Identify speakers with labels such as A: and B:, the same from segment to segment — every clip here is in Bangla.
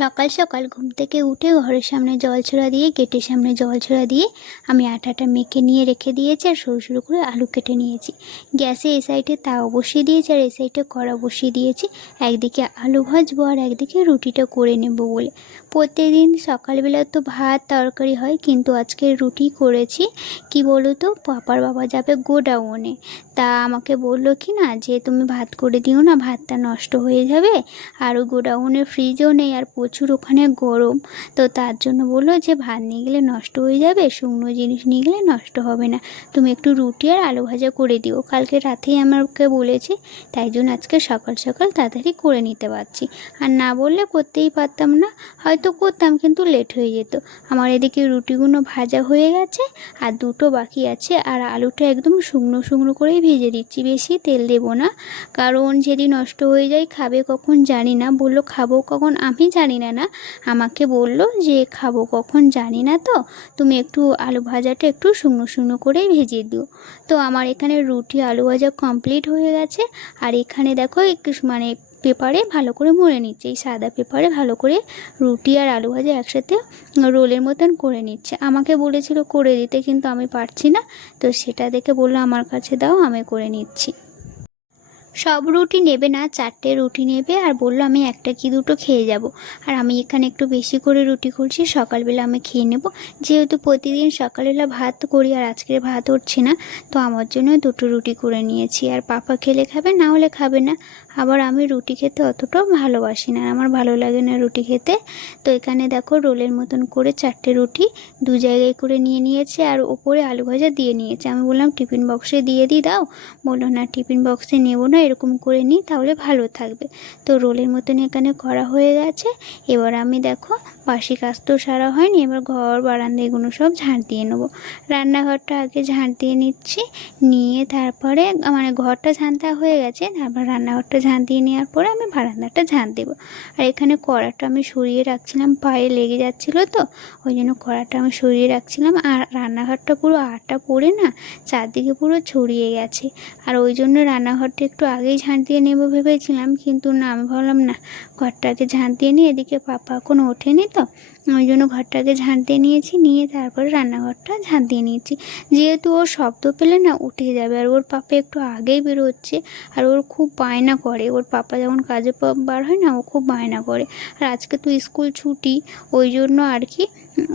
A: সকাল সকাল ঘুম থেকে উঠে ঘরের সামনে জল ছোড়া দিয়ে, গেটের সামনে জল ছোড়া দিয়ে আমি আটাটা মেখে নিয়ে রেখে দিয়েছি আর সরু সরু করে আলু কেটে নিয়েছি। গ্যাসে এই সাইডে তাও বসিয়ে দিয়েছি আর এই সাইডে কড়া বসিয়ে দিয়েছি। একদিকে আলু ভাজবো আর একদিকে রুটিটা করে নেব বলে। প্রত্যেকদিন সকালবেলা তো ভাত, তরকারি হয়, কিন্তু আজকে রুটি করেছি। কি বলো তো পাপার বাবা যাবে গোডাউনে। তা আমাকে বলল কি না, যে তুমি ভাত করে দিও না, ভাতটা নষ্ট হয়ে যাবে। আর গোডাউনে ফ্রিজও নেই আর প্রচুর ওখানে গরম। তো তার জন্য বলল যে, ভাত নিয়ে গেলে নষ্ট হয়ে যাবে, শুকনো জিনিস নিয়ে গেলে নষ্ট হবে না। তুমি একটু রুটি আর আলু ভাজা করে দিও। কালকে রাতেই আমাকে বলেছি, তাই জন্য আজকে সকাল সকাল তাড়াতাড়ি করে নিতে পারছি। আর না বললে করতেই পারতাম না। হয়তো করতাম, কিন্তু লেট হয়ে যেত। আমার এদিকে রুটিগুলো ভাজা হয়ে গেছে, আর দুটো বাকি আছে, আর আলুটা একদম শুকনো শুকনো করেই ভেজে দিচ্ছি। বেশি তেল দেবো না, কারণ যদি নষ্ট হয়ে যায়, খাবে কখন জানি না। বলল, খাব কখন? আমি জানি না না। আমাকে বলল যে, খাব কখন জানি না তো। তুমি একটু আলু ভাজাটা একটু শুকনো শুকনো করেই ভেজে দিও। তো আমার এখানে রুটি আলু ভাজা কমপ্লিট হয়ে গেছে। আর এখানে দেখো একটু মানে পেপারে ভালো করে মরে নিচ্ছে। এই সাদা পেপারে ভালো করে রুটি আর আলু ভাজা একসাথে রোলের মতন করে নিচ্ছে। আমাকে বলেছিল করে দিতে, কিন্তু আমি পারছি না। তো সেটা দেখে বলল, আমার কাছে দাও, আমি করে নিচ্ছি। সব রুটি নেবে না, চারটে রুটি নেবে আর বলল, আমি একটা কি দুটো খেয়ে যাব। আর আমি এখানে একটু বেশি করে রুটি করছি সকালবেলা আমি খেয়ে নেব। যেহেতু প্রতিদিন সকালবেলা ভাত করি আর আজকের ভাত উঠছে না, তো আমার জন্য দুটো রুটি করে নিয়েছি। আর পাপা খেলে খাবে, না হলে খাবে না। আবার আমি রুটি খেতে অতটাও ভালোবাসি না আমার ভালো লাগে না রুটি খেতে। তো এখানে দেখো রোলের মতন করে চারটে রুটি দু জায়গায় করে নিয়ে নিয়েছে আর ওপরে আলু ভাজা দিয়ে নিয়েছে। আমি বললাম, টিফিন বক্সে দিয়ে দিই দাও। বলল, না, টিফিন বক্সে নেব না, এরকম করে নিই তাহলে ভালো থাকবে। তো রোলের মতন এখানে করা হয়ে গেছে। এবার আমি দেখো, বাসি কাজ তো সারা হয়নি, এবার ঘর বারান্দা এগুলো সব ঝাঁট দিয়ে নেব। রান্নাঘরটা আগে ঝাঁট দিয়ে নিচ্ছি, নিয়ে তারপরে মানে ঘরটা ঝাঁটা হয়ে গেছে, তারপর রান্নাঘরটা ঝাঁট দিয়ে নেওয়ার পরে আমি বারান্দাটা ঝাঁট দেবো। আর এখানে কড়াটা আমি সরিয়ে রাখছিলাম, পায়ে লেগে যাচ্ছিল তো, ওই জন্য কড়াটা আমি সরিয়ে রাখছিলাম। আর রান্নাঘরটা পুরো আটা পড়ে না, চারদিকে পুরো ছড়িয়ে গেছে। আর ওই জন্য রান্নাঘরটা একটু আগেই ঝাঁট দিয়ে নেব ভেবেছিলাম, কিন্তু না, আমি ভাবলাম না, ঘরটাকে ঝাঁট দিয়ে নিয়ে এদিকে পাপা এখনও ওঠেনি তো ওই জন্য ঘরটাকে ঝাঁট দিয়ে নিয়েছি, নিয়ে তারপরে রান্নাঘরটা ঝাঁট দিয়ে নিয়েছি। যেহেতু ওর শব্দ পেলে না উঠে যাবে আর ওর পাপা একটু আগেই বেরোচ্ছে আর ওর খুব বায়না করে। ওর পাপা যখন কাজে বার হয় না ও খুব বায়না করে। আর আজকে তো স্কুল ছুটি, ওই জন্য আর কি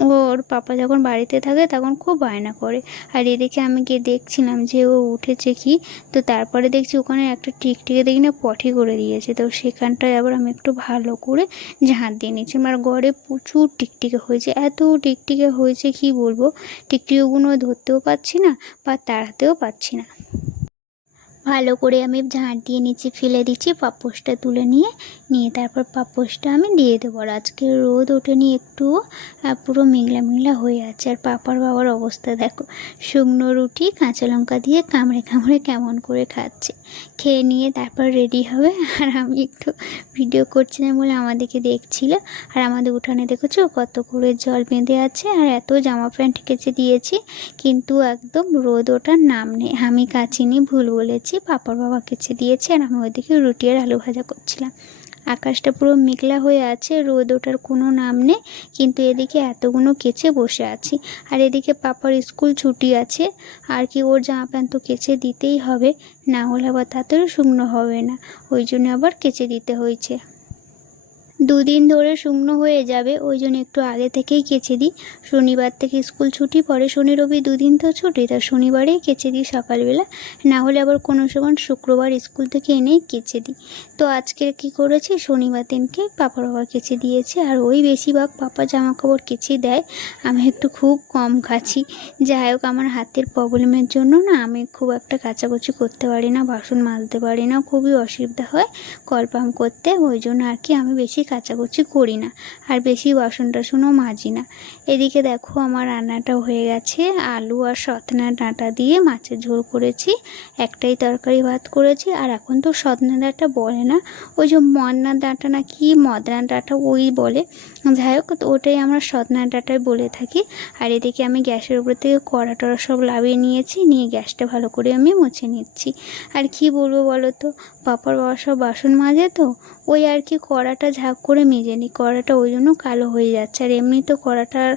A: ওর পাপা যখন বাড়িতে থাকে তখন খুব বায়না করে। আর এদিকে আমি গিয়ে দেখছিলাম যে ও উঠেছে কি, তো তারপরে দেখছি ওখানে একটা টিকটিকে দেখি না পটি করে দিয়েছে। তো সেখানটায় আবার আমি একটু ভালো করে ঝাঁট দিয়ে নিচ্ছি আমার ঘরে প্রচুর টিকটিকে হয়েছে। এত টিকটিকে হয়েছে কি বলব? টিকটিকেগুলো ধরতেও পারছি না বা তাড়াতেও পারছি না। ভালো করে আমি ঝাঁট দিয়ে নিচ্ছি ফেলে দিচ্ছি, পাপোশটা তুলে নিয়ে নিয়ে তারপর পাপোশটা আমি দিয়ে দেবো। আর আজকে রোদ ওঠেনি একটু পুরো মেঘলা মেঘলা হয়ে আছে। আর পাপার বাবার অবস্থা দেখো, শুকনো রুটি, কাঁচা লঙ্কা দিয়ে কামড়ে কামড়ে কেমন করে খাচ্ছে। খেয়ে নিয়ে তারপর রেডি হবে। আর আমি একটু ভিডিও করছিলাম বলে আমাদেরকে দেখছিল। আর আমাদের উঠানে দেখেছ কত করে জল বেঁধে আছে? আর এত জামা প্যান্ট কেচে দিয়েছি, কিন্তু একদম রোদ ওঠার নাম নেই। আমি কাচিনি, ভুল বলেছি। পাপার বাবা কেচে দিয়েছে আর আমি ওইদিকে রুটি আর আলু ভাজা করছিলাম। আকাশটা পুরো মেঘলা হয়ে আছে, রোদ ওঠার কোনো নাম নেই, কিন্তু এদিকে এতগুলো কেচে বসে আছি। আর এদিকে পাপার স্কুল ছুটি আছে, আর কি ওর জামা প্যান্ট তো কেচে দিতেই হবে, না হলে আবার তাতেও শুকনো হবে না, ওই জন্য আবার কেচে দিতে হয়েছে। দুদিন ধরে শুকনো হয়ে যাবে, ওই জন্য একটু আগে থেকেই কেচে দিই। শনিবার থেকে স্কুল ছুটি, পরে শনি রবি দুদিন তো ছুটি, তা শনিবারেই কেচে দিই সকালবেলা। না হলে আবার কোনো সময় শুক্রবার স্কুল থেকে এনেই কেচে দিই। তো আজকে কি করেছি? শনিবার দিনকে পাপা বাবা কেচে দিয়েছে, আর ওই বেশিরভাগ পাপা জামা কাপড় কেচে দেয়। আমি একটু খুব কম কাছি যাই হোক, আমার হাতের প্রবলেমের জন্য না আমি খুব একটা কাচাকুচি করতে পারি না, বাসন মাজতে পারি না, খুবই অসুবিধা হয় কলপাম করতে। ওই জন্য আর কি আমি বেশি কাচাকুচি করি না, আর বেশি বাসন টাসনও মাজি না। এদিকে দেখো আমার রান্নাটা হয়ে গেছে, আলু আর সতনা ডাঁটা দিয়ে মাছের ঝোল করেছি, একটাই তরকারি ভাত করেছি, আর এখন তো সতনা ডাঁটা বলে না, ওই যে মদনা ডাঁটা না কি মদনা ডাঁটা ওই বলে। যাই হোক ওটাই আমরা সতনা ডাঁটাই বলে থাকি, আর এদিকে আমি গ্যাসের উপর থেকে কড়া টড়া সব লাভিয়ে নিয়েছি, নিয়ে গ্যাসটা ভালো করে আমি মুছে নিচ্ছি। আর কি বলব বলো তো পাপার বাবা সব বাসন মাজে তো, ওই আর কি কড়াটা ঝাঁক করে মেজে নিই, কড়াটা ওই জন্য কালো হয়ে যাচ্ছে। আর এমনি তো কড়াটার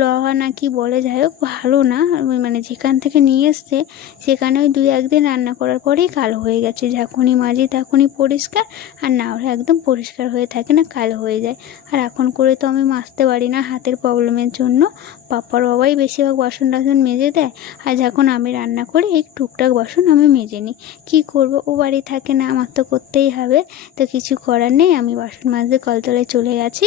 A: লোহা না কি বলে যাই হোক, ভালো না। মানে যেখান থেকে নিয়ে এসছে, সেখানে ওই দুই একদিন রান্না করার পরেই কালো হয়ে গেছে। যখনই মাজি তখনই পরিষ্কার, আর না হলে একদম পরিষ্কার হয়ে থাকে না, কালো হয়ে যায়। আর এখন করে তো আমি মাজতে পারি না হাতের প্রবলেমের জন্য। পাপার বাবাই বেশিরভাগ বাসন টাসন মেজে দেয়, আর যখন আমি রান্না করি, এই টুকটাক বাসন আমি মেজে নিই। কী করব? ও বাড়ি থাকে না, আমার তো করতেই হবে। তো কিছু করার নেই, আমি বাসন মাজতে কলতলায় চলে গেছি।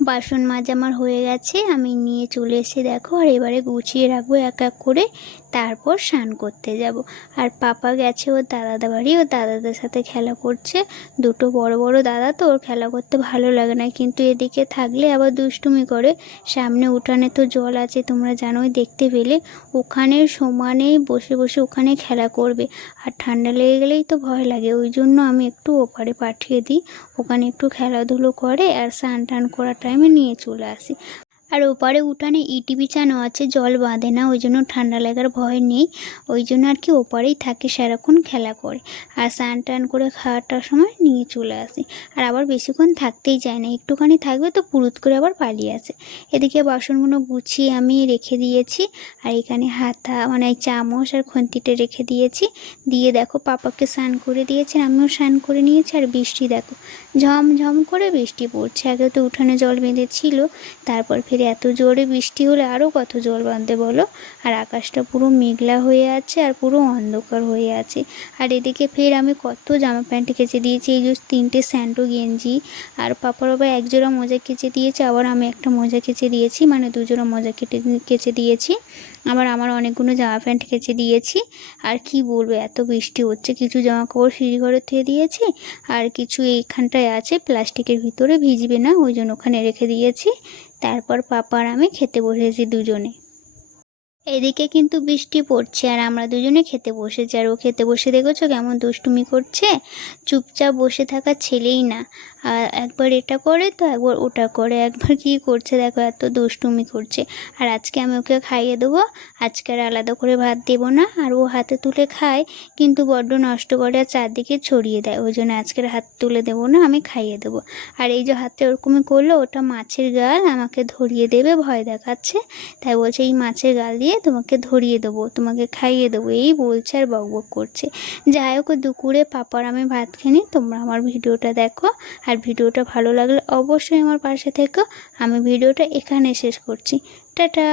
A: বাসন মাজ আমার হয়ে গেছে, আমি নিয়ে চলে এসে দেখো, আর এবারে গুছিয়ে রাখব এক এক করে। তারপর স্নান করতে যাব। আর পাপা গেছে, ওর দাদাদের বাড়ি। ওর দাদাদের সাথে খেলা করছে। দুটো বড় বড় দাদা তো, ওর খেলা করতে ভালো লাগে না। কিন্তু এদিকে থাকলে আবার দুষ্টুমি করে। সামনে উঠানে তো জল আছে, তোমরা জানোই, দেখতে পেলে। ওখানে সমানেই বসে বসে ওখানে খেলা করবে। আর ঠান্ডা লেগে গেলেই তো ভয় লাগে। ওই জন্য আমি একটু ওপারে পাঠিয়ে দিই। ওখানে একটু খেলাধুলো করে আর স্নান টান করার টাইমে নিয়ে চলে আসি। আর ওপারে উঠানে ইটি বিছানো আছে, জল বাঁধে না, ওই জন্য ঠান্ডা লাগার ভয় নেই। ওই জন্য আর কি ওপারেই থাকে সারাক্ষণ খেলা করে। আর স্নান টান করে খাওয়াটার সময় নিয়ে চলে আসে। আর আবার বেশিক্ষণ থাকতেই যায় না, একটুখানি থাকবে তো পুরুত করে আবার পালিয়ে আসে। এদিকে বাসনগুলো গুছিয়ে আমি রেখে দিয়েছি, আর এখানে হাতা মানে চামচ আর খুন্তিটা রেখে দিয়েছি। দিয়ে দেখো, পাপাকে স্নান করে দিয়েছে আমিও স্নান করে নিয়েছি, আর বৃষ্টি দেখো, ঝমঝম করে বৃষ্টি পড়ছে। আগে তো উঠানে জল বেঁধেছিল, তারপর ফিরে এত জোরে বৃষ্টি হলে আরও কত জল বাঁধতে বলো? আর আকাশটা পুরো মেঘলা হয়ে আছে আর পুরো অন্ধকার হয়ে আছে। আর এদিকে ফের আমি কত জামা প্যান্ট কেচে দিয়েছি, এই যে তিনটে স্যান্ডো গেঞ্জি। আর পাপার বাবা এক জোড়া মোজা কেচে দিয়েছে, আবার আমি একটা মোজা কেচে দিয়েছি মানে দুজোড়া মোজা কেটে কেচে দিয়েছি। আবার আমার অনেকগুলো জামা প্যান্ট কেচে দিয়েছি। আর কি বলব, এত বৃষ্টি হচ্ছে, কিছু জামা কাপড় সিঁড়ি ঘরে ধুয়ে দিয়েছি, আর কিছু এইখানটায় আছে, প্লাস্টিকের ভিতরে ভিজবে না, ওই জন্য ওখানে রেখে দিয়েছি। তারপর পাপা আর আমি খেতে বসেছি দুজনে। এদিকে কিন্তু বৃষ্টি পড়ছে আর আমরা দুজনে খেতে বসেছি। আর ও খেতে বসে দেখেছ কেমন দুষ্টুমি করছে? চুপচাপ বসে থাকা ছেলেই না। আর একবার এটা করে তো একবার ওটা করে, একবার কি করছে দেখো এত দুষ্টুমি করছে। আর আজকে আমি ওকে খাইয়ে দেবো, আজকে আর আলাদা করে ভাত দেবো না। আর ও হাতে তুলে খায়, কিন্তু বড্ড নষ্ট করে আর চারদিকে ছড়িয়ে দেয়। ওই জন্য আজকের হাত তুলে দেবো না, আমি খাইয়ে দেবো। আর এই যে হাতে ওরকমই করল, ওটা মাছের গাল আমাকে ধরিয়ে দেবে, ভয় দেখাচ্ছে। তাই বলছে, এই মাছের গাল দিয়ে তোমাকে ধরিয়ে দেবো, তোমাকে খাইয়ে দেবো। এই বলছে আর বকবক করছে। যাই হোক, দুপুরে পাপার আমি ভাত খেয়ে তোমরা আমার ভিডিওটা দেখো। আর ভিডিওটা ভালো লাগলে অবশ্যই আমার পাশে থেকো। আমি ভিডিওটা এখানে শেষ করছি। টাটা!